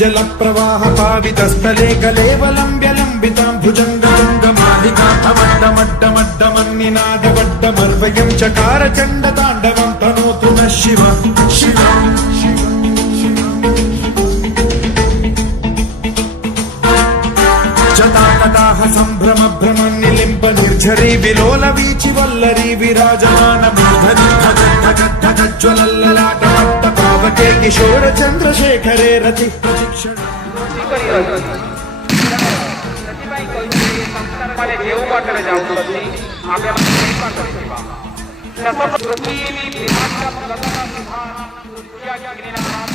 जल प्रवाह पावितस्थले कलेवलम्ब्य लम्बितां भुजङ्गमड्डमड्डमड्डमन्निनादवड्डमर्वयं चकार चण्डताण्डवं तनोतु नः शिव शिव जटाकटाह सम्भ्रम भ्रमन्निलिम्ब निर्झरी विलोल वीचि वल्लरी विराजमान मूर्धनि धगज्ज्वलल्ललाटमट्ट पावके किशोर चन्द्रशेखरे रति प्रशिक्षण आपल्याला